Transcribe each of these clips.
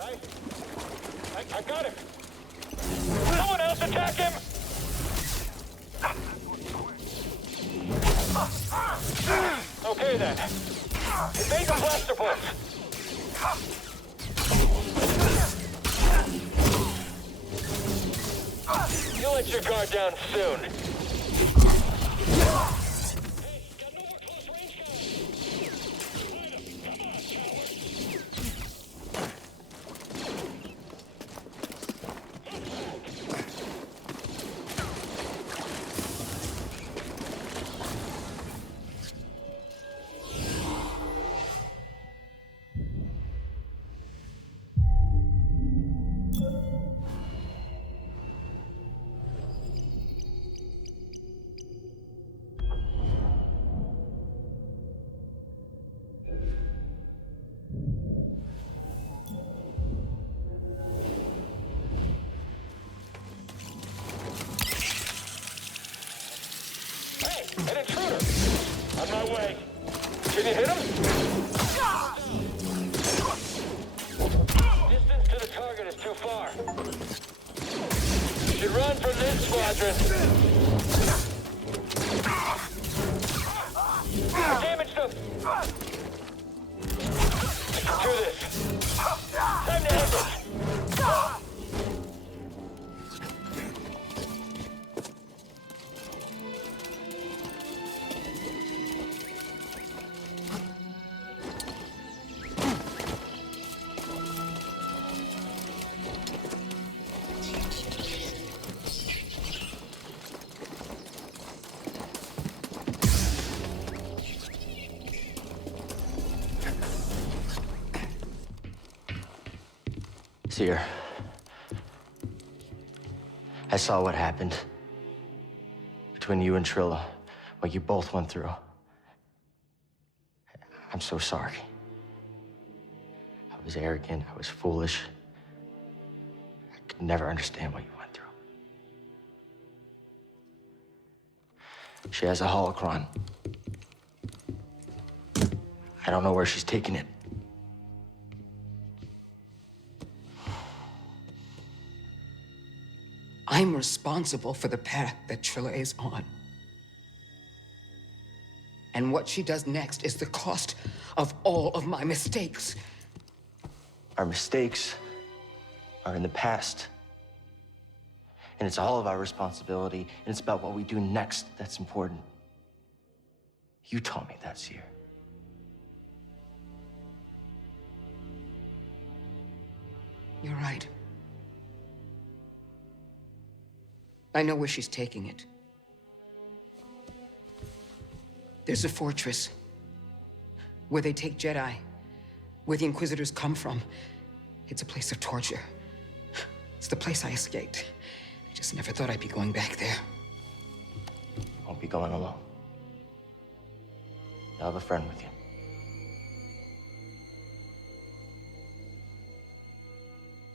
right? I got him! Someone else attack him! Okay then. Evade the blaster bolts! You'll let your guard down soon. An intruder! On my way. Can you hit him? Distance to the target is too far. You should run from this squadron. Damage them! Let's do this. Time to end it! Seer, I saw what happened between you and Trilla, what you both went through. I'm so sorry. I was arrogant, I was foolish. I could never understand what you went through. She has a holocron. I don't know where she's taking it. I'm responsible for the path that Trilla is on. And what she does next is the cost of all of my mistakes. Our mistakes are in the past. And it's all of our responsibility, and it's about what we do next that's important. You taught me that, Seer. You're right. I know where she's taking it. There's a fortress where they take Jedi, where the Inquisitors come from. It's a place of torture. It's the place I escaped. I just never thought I'd be going back there. You won't be going alone. You'll have a friend with you.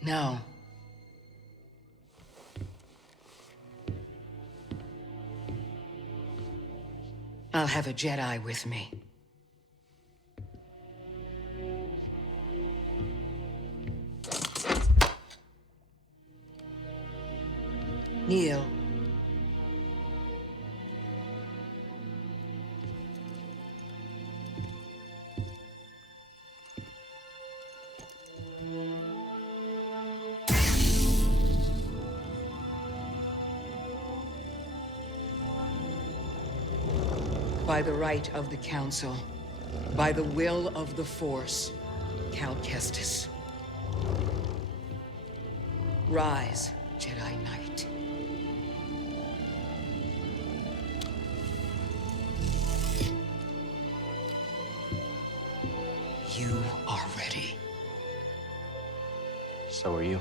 No. I'll have a Jedi with me. Kneel. By the right of the Council, by the will of the Force, Cal Kestis. Rise, Jedi Knight. You are ready. So are you.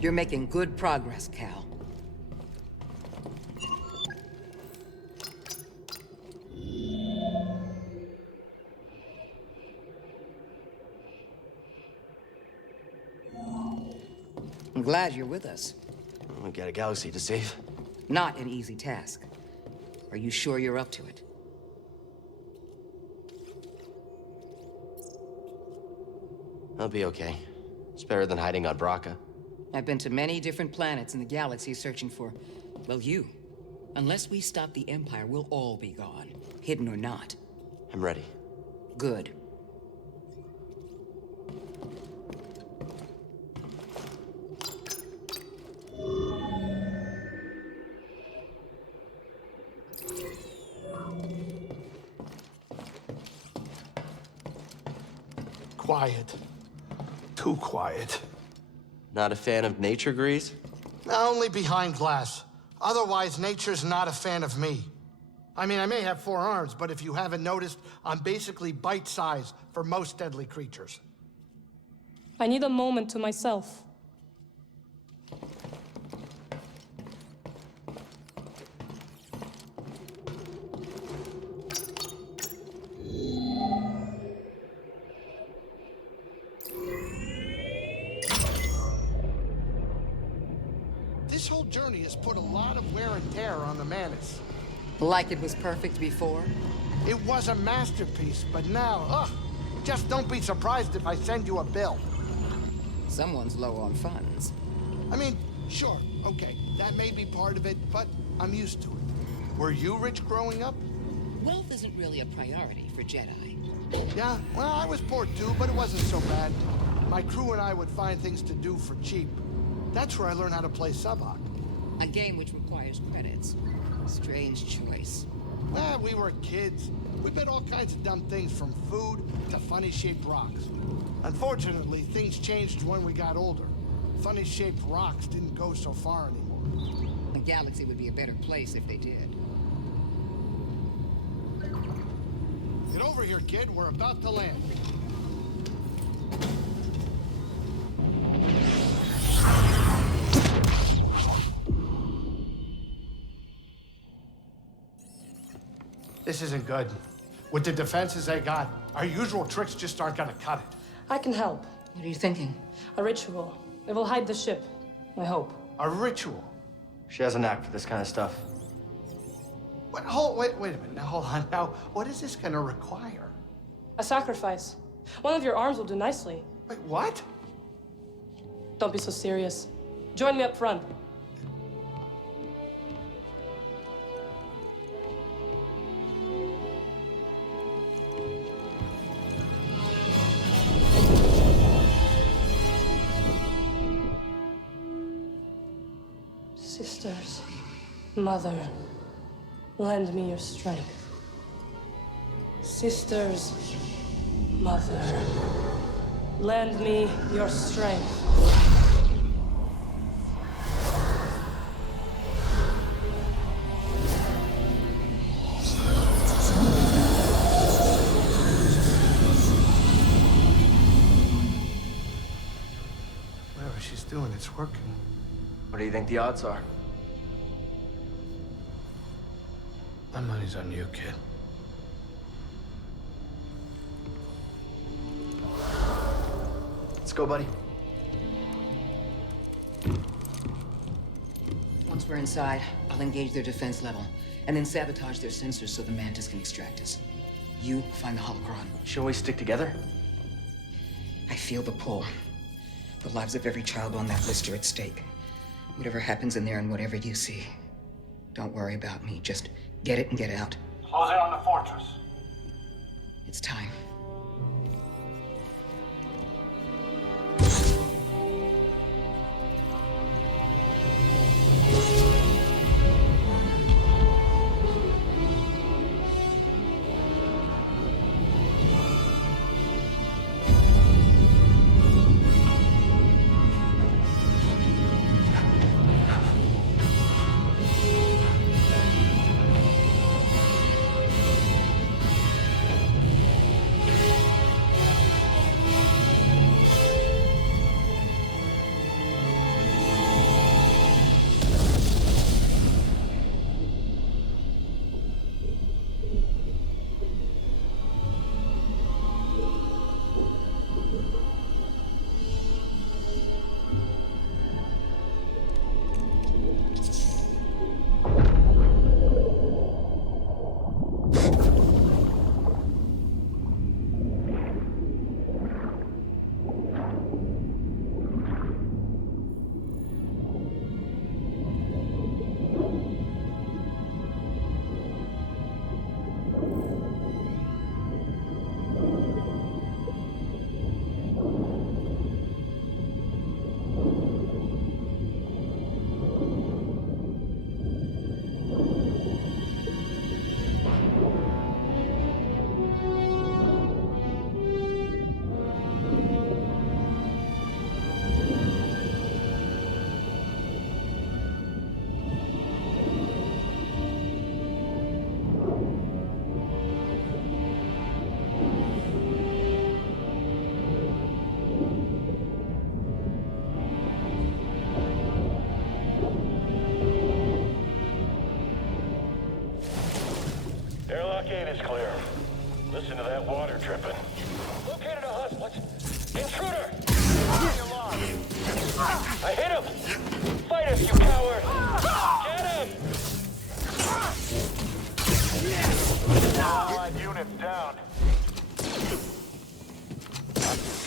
You're making good progress, Cal. I'm glad you're with us. We got a galaxy to save. Not an easy task. Are you sure you're up to it? I'll be okay. It's better than hiding on Braca. I've been to many different planets in the galaxy searching for, well, you. Unless we stop the Empire, we'll all be gone. Hidden or not. I'm ready. Good. Quiet. Too quiet. Not a fan of nature, Grease? Only behind glass. Otherwise, nature's not a fan of me. I mean, I may have 4 arms, but if you haven't noticed, I'm basically bite-sized for most deadly creatures. I need a moment to myself. This whole journey has put a lot of wear and tear on the Mantis. Like it was perfect before? It was a masterpiece, but now, just don't be surprised if I send you a bill. Someone's low on funds. I mean, sure, okay, that may be part of it, but I'm used to it. Were you rich growing up? Wealth isn't really a priority for Jedi. Yeah, well, I was poor too, but it wasn't so bad. My crew and I would find things to do for cheap. That's where I learned how to play Subhawk. A game which requires credits. Strange choice. Well, we were kids. We bet all kinds of dumb things from food to funny-shaped rocks. Unfortunately, things changed when we got older. Funny-shaped rocks didn't go so far anymore. The galaxy would be a better place if they did. Get over here, kid. We're about to land. This isn't good. With the defenses they got, our usual tricks just aren't gonna cut it. I can help. What are you thinking? A ritual. It will hide the ship. I hope. A ritual? She has a knack for this kind of stuff. Wait a minute. Now, hold on. Now, what is this gonna require? A sacrifice. One of your arms will do nicely. Wait, what? Don't be so serious. Join me up front. Sisters, Mother, lend me your strength. Sisters, Mother, lend me your strength. Whatever she's doing, it's working. What do you think the odds are? My money's on you, kid. Let's go, buddy. Once we're inside, I'll engage their defense level, and then sabotage their sensors so the Mantis can extract us. You find the holocron. Shall we stick together? I feel the pull. The lives of every child on that list are at stake. Whatever happens in there and whatever you see, don't worry about me. Just get it and get out. Close in on the fortress. It's time.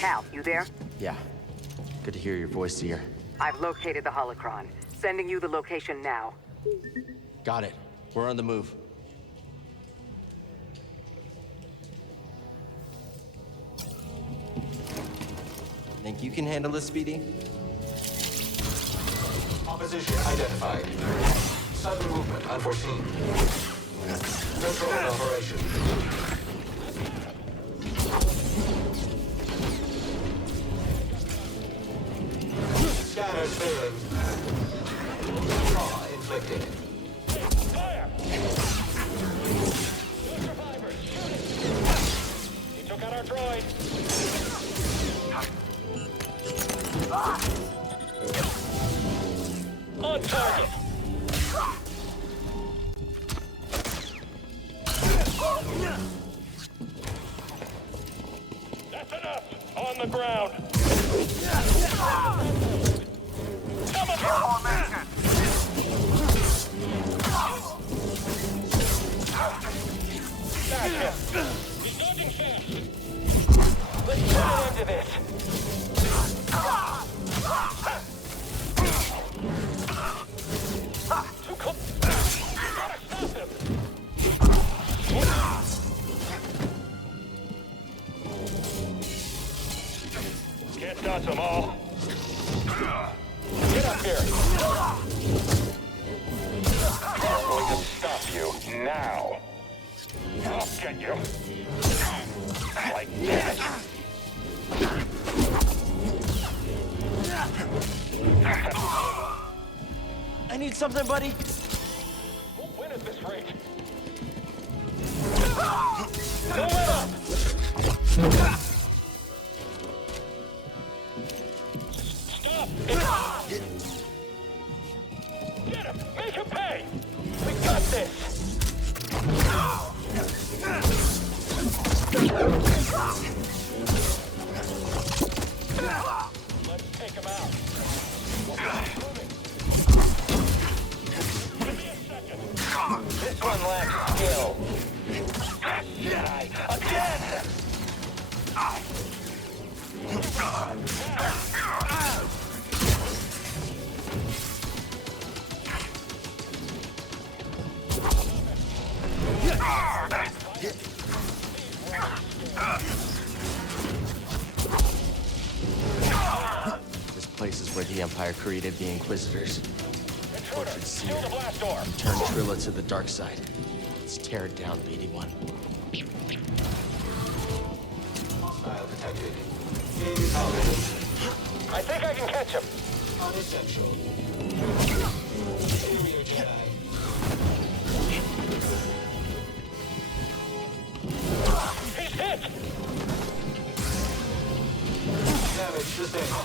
Cal, you there? Yeah. Good to hear your voice, Seer. I've located the holocron. Sending you the location now. Got it. We're on the move. Think you can handle this, Speedy? Opposition identified. Sudden movement unforeseen. Control operation. Scanners failing. Trauma inflicted. Fire! No survivors! Shoot it! We took out our droid! On target! That's enough! On the ground! Come on here! Gotcha! He's dodging fast! Let's put an end to this! Too close! Gotta stop him! Can't dodge them all. Get up here! I'm going to stop you now. I'll get you. Like that. I need something, buddy. We'll win at this rate. Don't let up! Stop! Get him! Make him pay! We got this! Let's take him out. Give me a second. This one lacks skill. Jedi, again! This place is where the Empire created the Inquisitors. Intruder, Tortured Seer. kill the blast door. Turned Trilla to the dark side. Let's tear it down, BD-1. Hostile detected. Incoming. I think I can catch him. Unessential. Superior Jedi. He's hit! Damage sustained.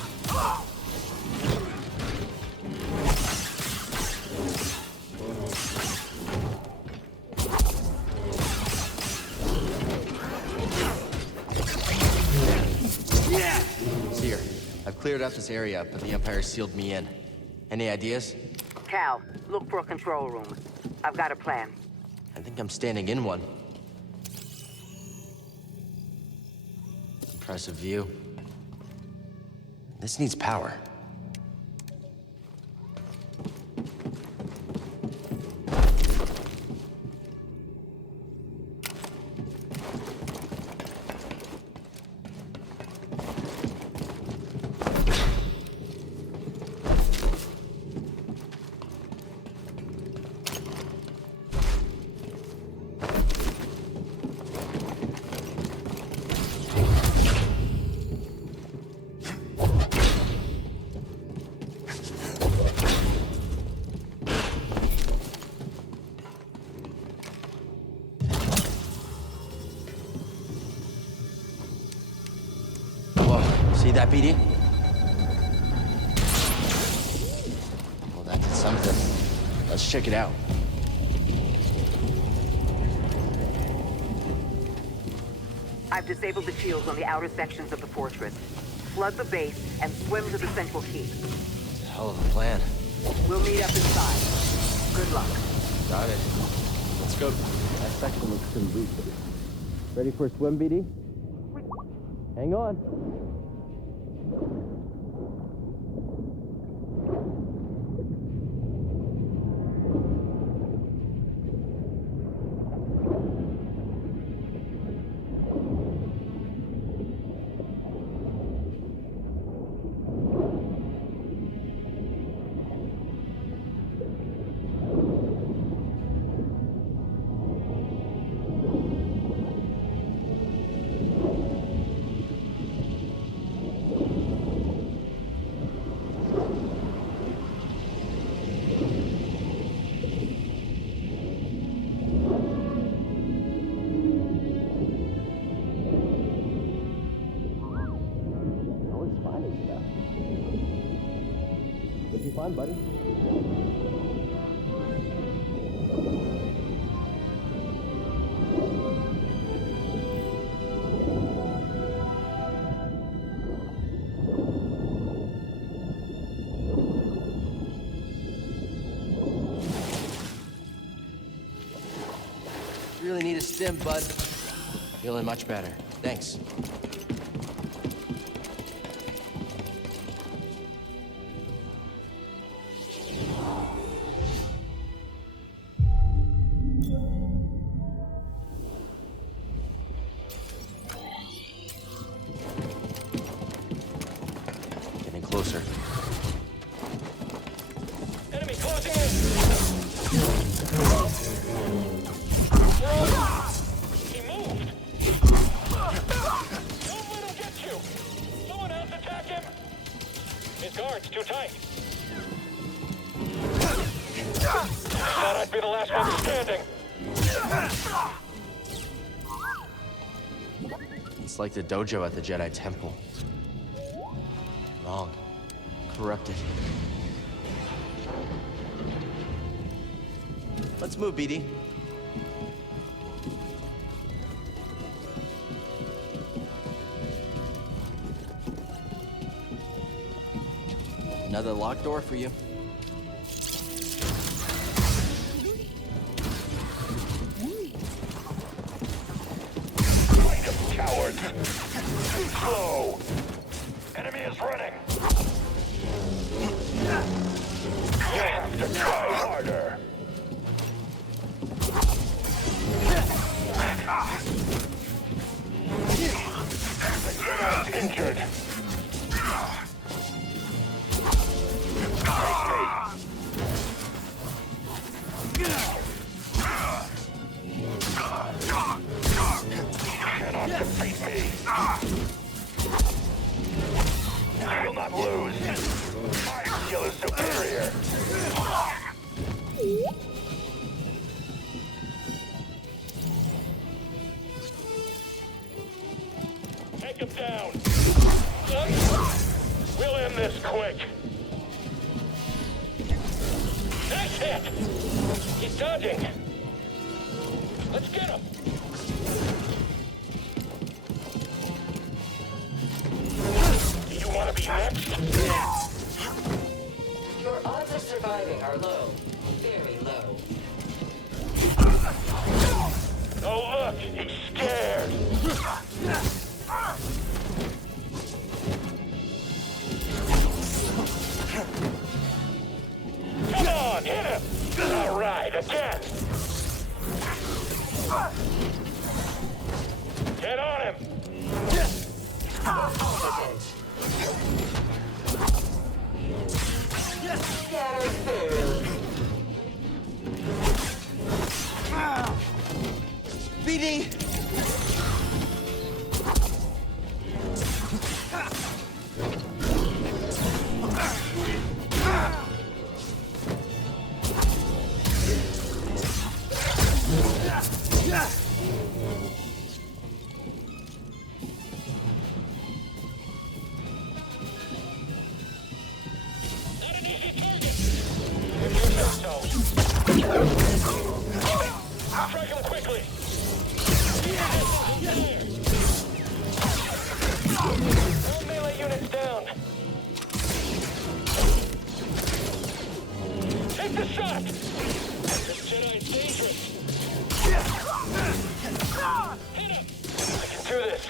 Seer, I've cleared out this area, but the Empire sealed me in. Any ideas? Cal, look for a control room. I've got a plan. I think I'm standing in one. Impressive view. This needs power. See that, BD? Well, that did something. Let's check it out. I've disabled the shields on the outer sections of the fortress. Flood the base and swim to the central keep. It's a hell of a plan. We'll meet up inside. Good luck. Got it. Let's go. That section looks pretty lucid. Ready for a swim, BD? Hang on. Always finding stuff. What'd you find, buddy? Really need a stim, bud. Feeling much better. Thanks. Getting closer. Enemy closing in. He moved. Don't let him get you. Someone else attack him. His guard's too tight. Thought I'd be the last one standing. It's like the dojo at the Jedi Temple. Wrong. Corrupted. Let's move, BD. Another locked door for you. Fight him, cowards. Too slow. Enemy is running. You have to try harder. The Jedi's injured. Cannot defeat me. I will not lose. My skill is superior. Take him down. We'll end this quick. Nice hit. He's dodging. Let's get him. Do you want to be next? Your odds of surviving are low. Very low. Oh, look, he's scared. Come on, hit him. All right, again. Get on him. Scattered fairly. BD! Not an easy target. If you say so. Strike him quickly. All melee units down. Take the shot. This Jedi's dangerous. Hit him. I can do this.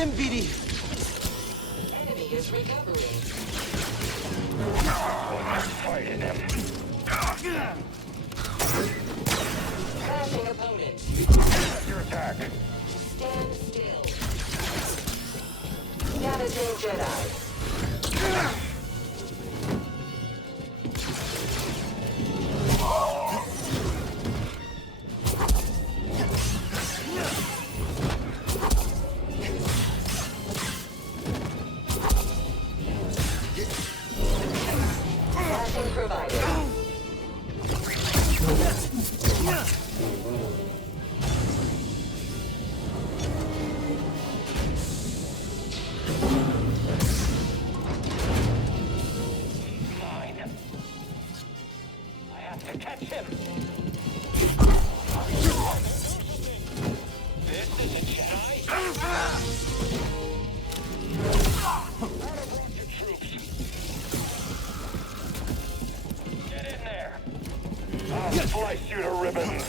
him, BD. Enemy is recovering. Fighting him. Crashing opponent. Your attack. Stand still. Damaging Jedi. Flashing provided. Mine. I have to catch him. This is a Jedi? Out of rocket troops. Get in there. I'll slice you to ribbons.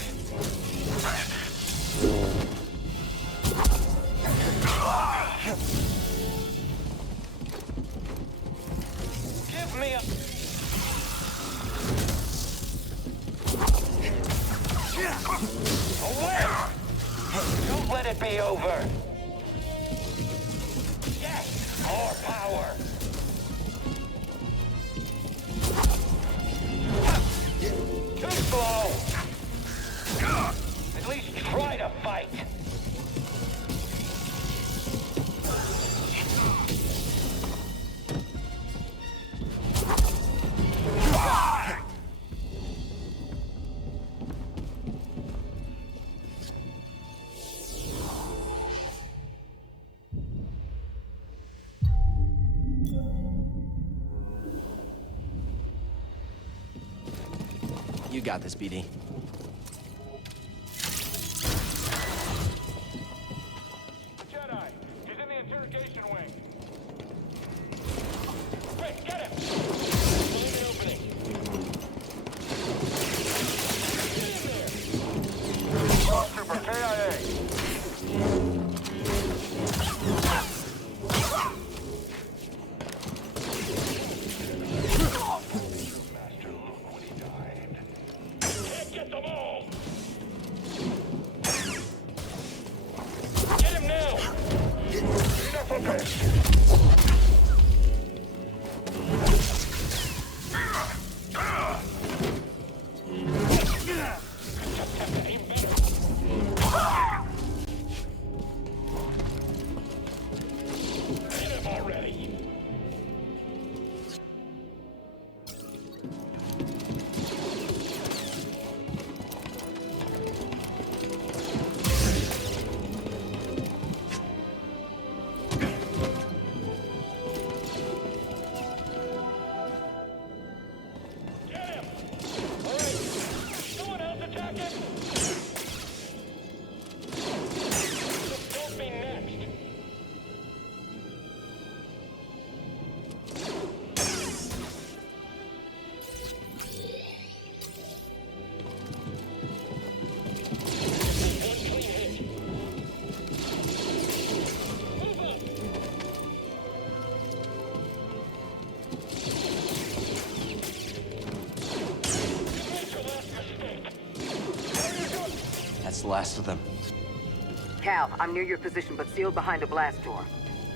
Give me a... Away! Don't let it be over. Yes, more power. Too slow. At least try to fight. You got this, BD. Jedi, he's in the interrogation wing. Quick, get him! Leave the opening. Get in there! Stormtrooper KIA. Master, look what he died. Can't get them all! Get him now! Enough of this! Just have to aim better. Hit him already! Get him! All right, someone else attack him! Just don't be next. One clean hit. Move up! You made your last mistake. How are you doing? That's the last of them. Cal, I'm near your position, but sealed behind a blast door.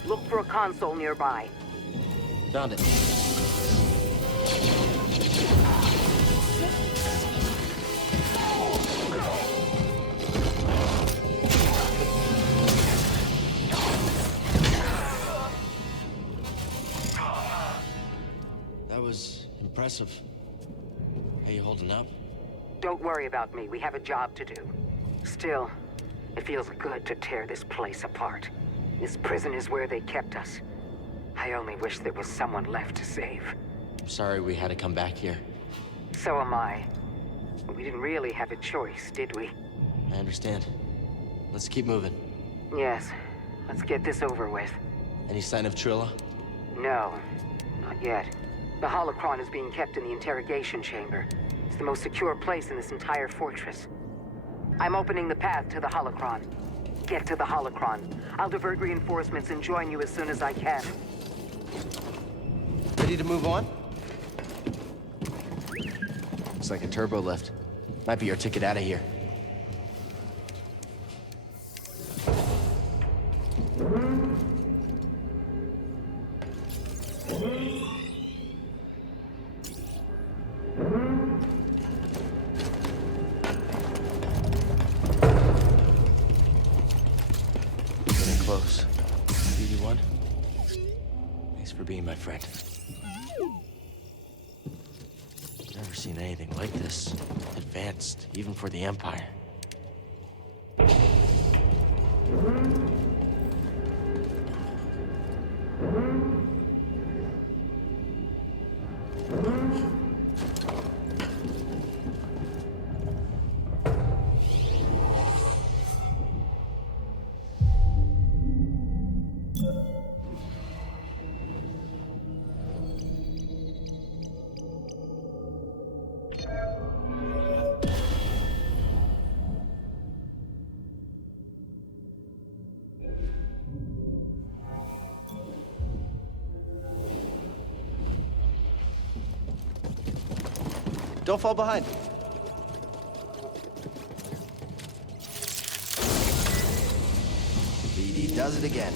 Look for a console nearby. Found it. That was impressive. How you holding up? Don't worry about me. We have a job to do. Still, it feels good to tear this place apart. This prison is where they kept us. I only wish there was someone left to save. I'm sorry we had to come back here. So am I. We didn't really have a choice, did we? I understand. Let's keep moving. Yes. Let's get this over with. Any sign of Trilla? No, not yet. The holocron is being kept in the interrogation chamber. It's the most secure place in this entire fortress. I'm opening the path to the holocron. Get to the holocron. I'll divert reinforcements and join you as soon as I can. Ready to move on? Looks like a turbo lift. Might be our ticket out of here. Getting close. BD1? Thanks for being my friend. Never seen anything like this. Advanced, even for the Empire. Don't fall behind. BD does it again.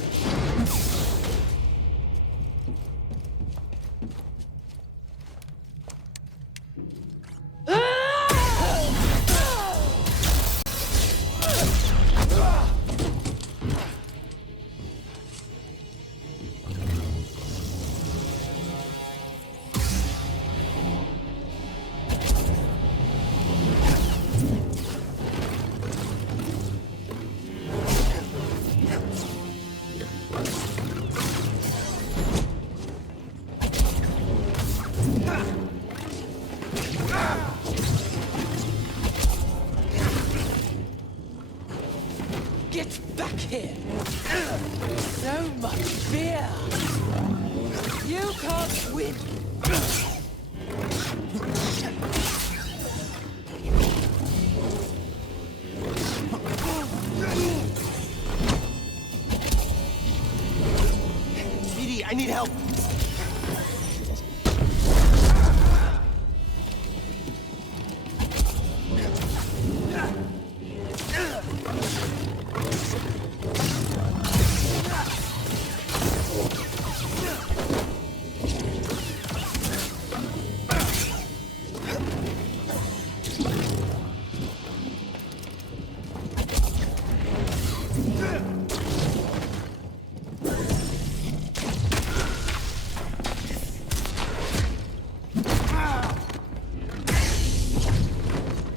Get back here! So much fear! You can't win! BD, I need help!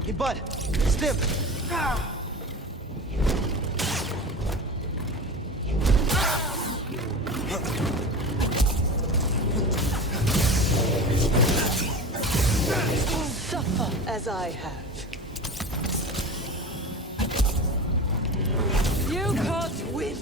Hey, bud, stim! Suffer as I have. You can't win!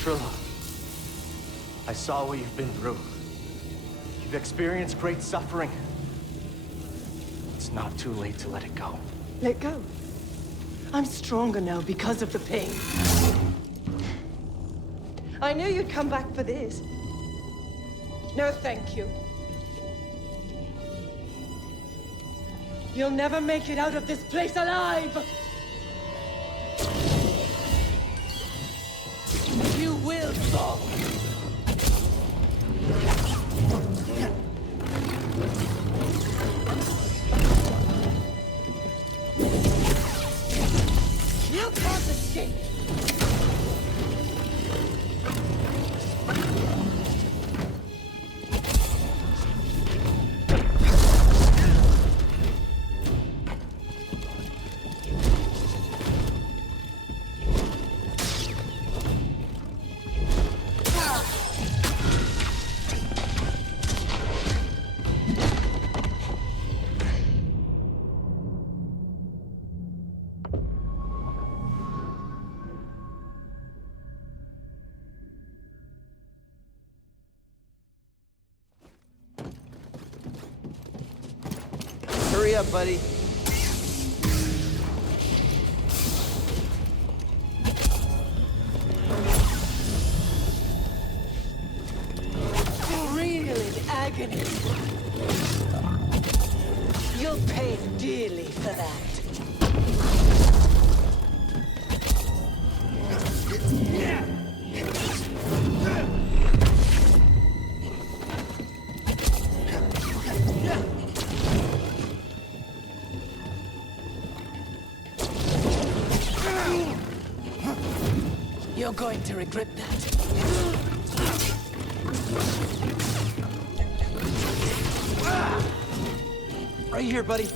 Trillo, I saw what you've been through. You've experienced great suffering. It's not too late to let it go. Let go. I'm stronger now because of the pain. I knew you'd come back for this. No, thank you. You'll never make it out of this place alive! You will fall! You can't escape! up, buddy. Real in agony. You'll pay dearly for that. You're going to regret that. Right here, buddy.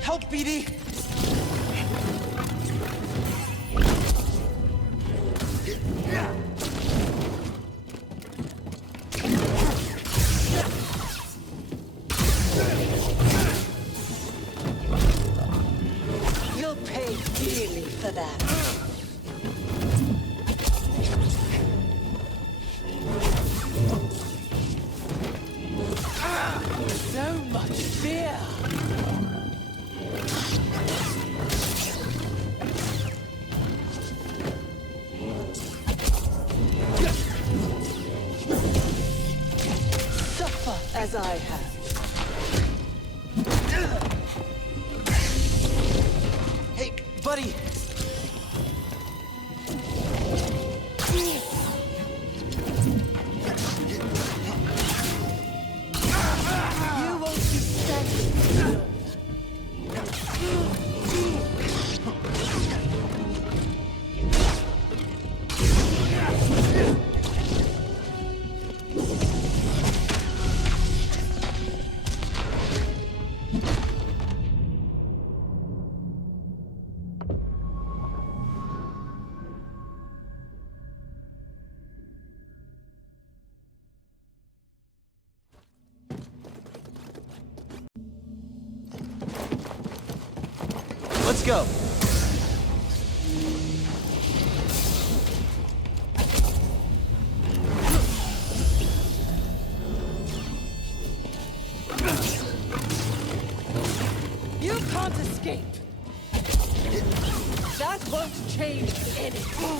Help, BD! You'll pay dearly for that. So much fear. Suffer as I have. Hey, buddy! You won't be standing still. Let's go! You can't escape. That won't change anything.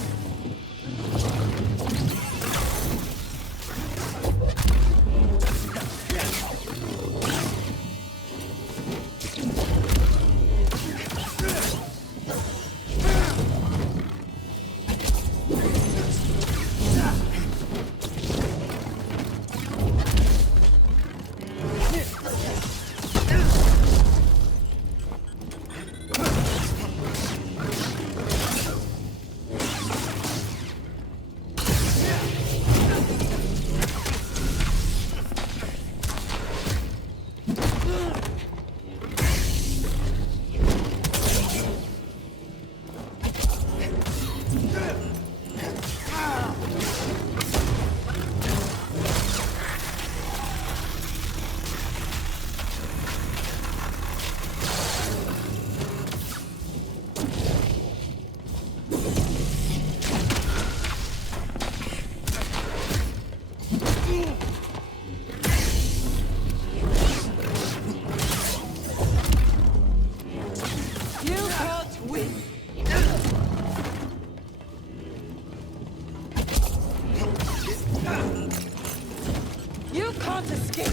You can't escape!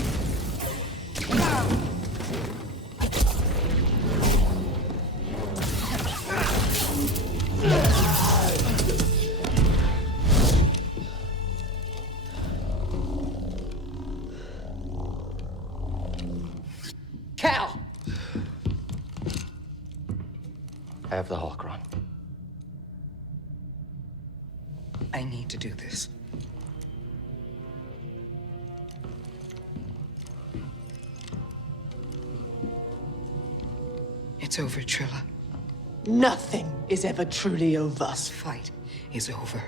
Cal! I have the holocron. I need to do this. It's over, Trilla. Nothing is ever truly over. This fight is over.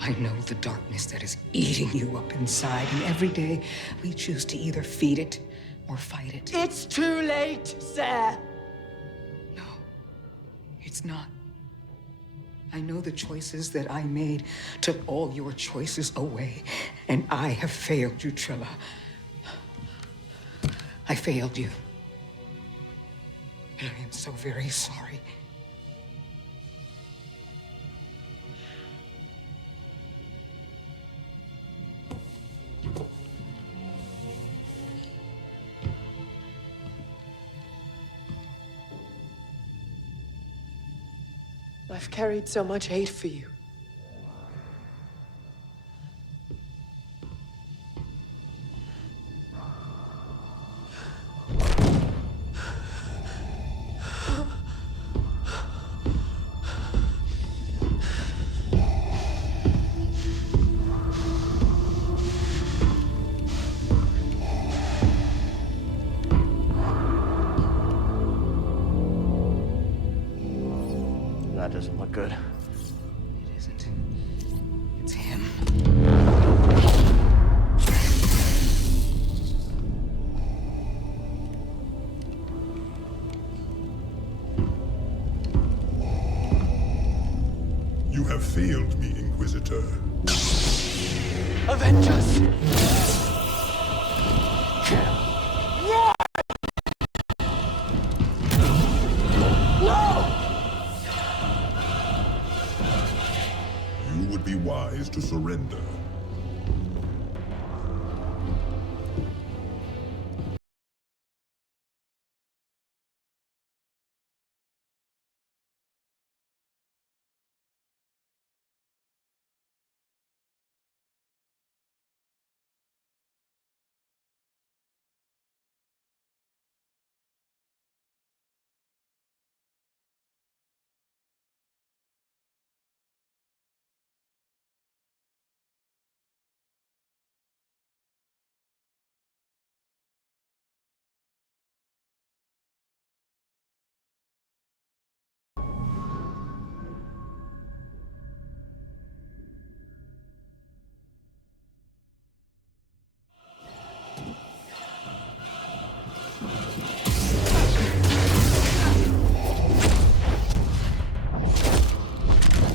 I I know the darkness that is eating you up inside, and every day we choose to either feed it or fight it. It's too late, Sarah. No, it's not. I know the choices that I made took all your choices away, and I have failed you, Trilla. I failed you. And I am so very sorry. I've carried so much hate for you. That doesn't look good. It isn't. It's him. You have failed me, Inquisitor. Avengers! You would be wise to surrender.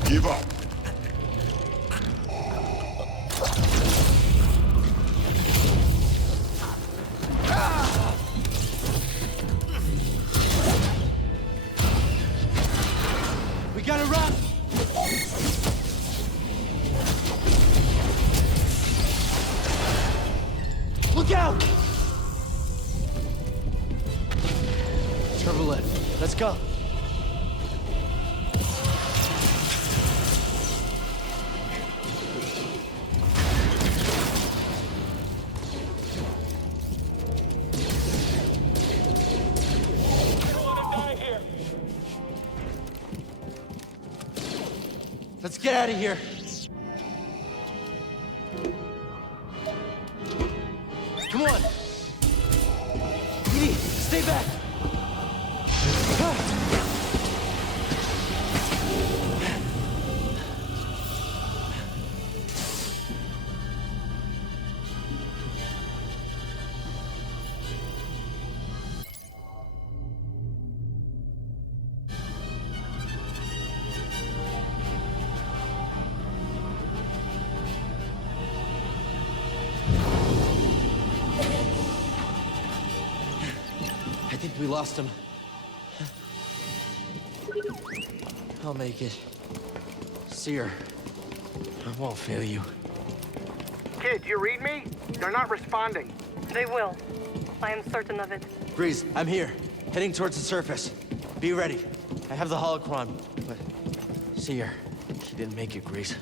Give up. We gotta run! Look out! Turbo lead. Let's go. Let's get out of here. Come on. Edie, stay back. I think we lost him. I'll make it. Seer, I won't fail you. Kid, you read me? They're not responding. They will. I am certain of it. Breeze, I'm here. Heading towards the surface. Be ready. I have the holocron, but... Seer, she didn't make it, Grease.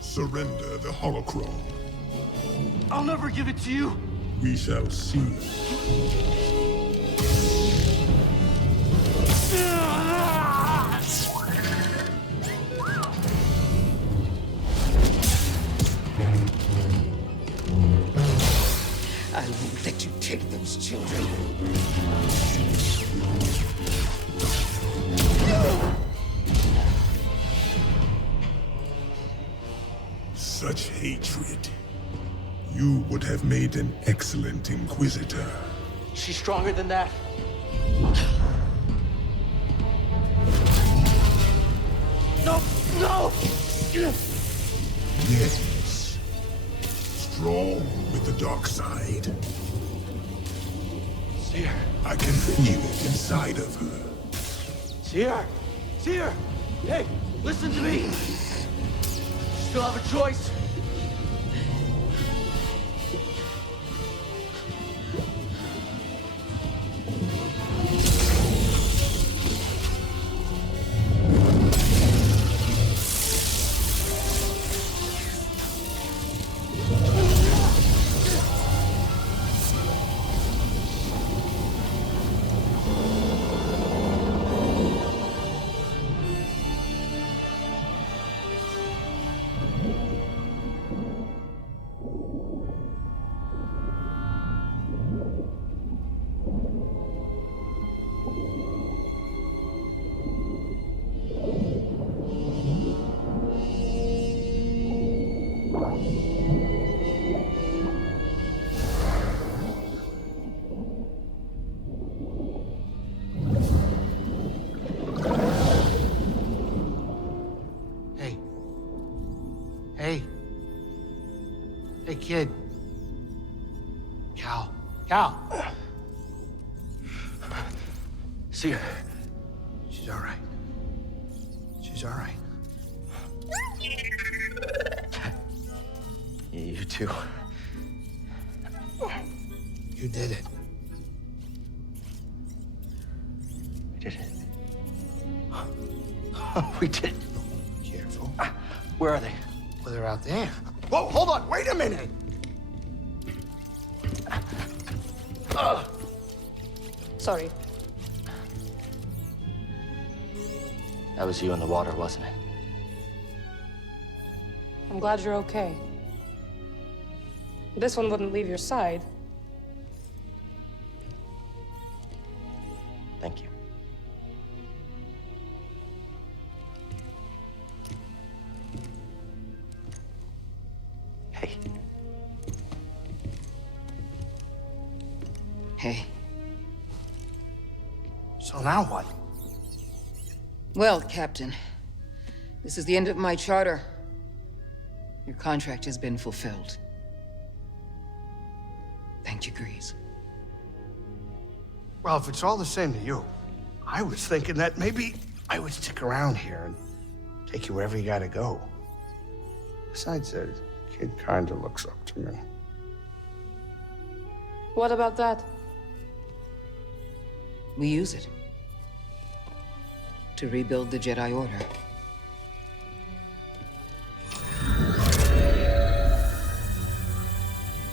Surrender the holocron. I'll never give it to you! We shall see. I won't let you take those children. Such hatred. You would have made an excellent Inquisitor. She's stronger than that. No! No! Yes. Strong with the dark side. See her. I can feel it inside of her. See her! See her! Hey, listen to me! Still have a choice. Hey. Hey. Hey, kid. Cal. Cal. See her. She's all right. She's all right. You too. You did it. We did it. We did it. Careful. Where are they? Well, they're out there. Whoa, hold on. Wait a minute. Sorry. That was you in the water, wasn't it? I'm glad you're okay. This one wouldn't leave your side. Thank you. Hey. Hey. So now what? Well, Captain, this is the end of my charter. Your contract has been fulfilled. Thank you, Grease. Well, if it's all the same to you, I was thinking that maybe I would stick around here and take you wherever you gotta go. Besides, the kid kinda looks up to me. What about that? We use it to rebuild the Jedi Order.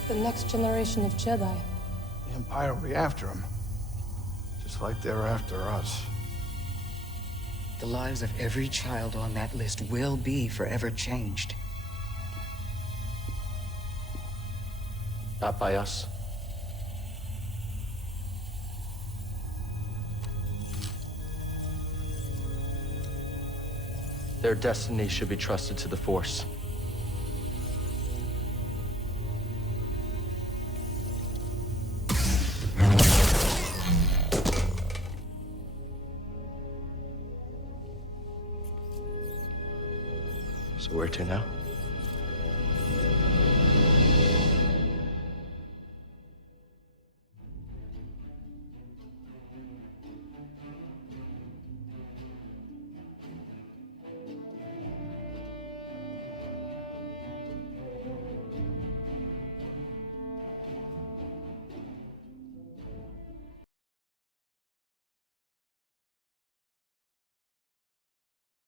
The next generation of Jedi. The Empire will be after him, just like they're after us. The lives of every child on that list will be forever changed. Not by us. Their destiny should be trusted to the Force. So where to now?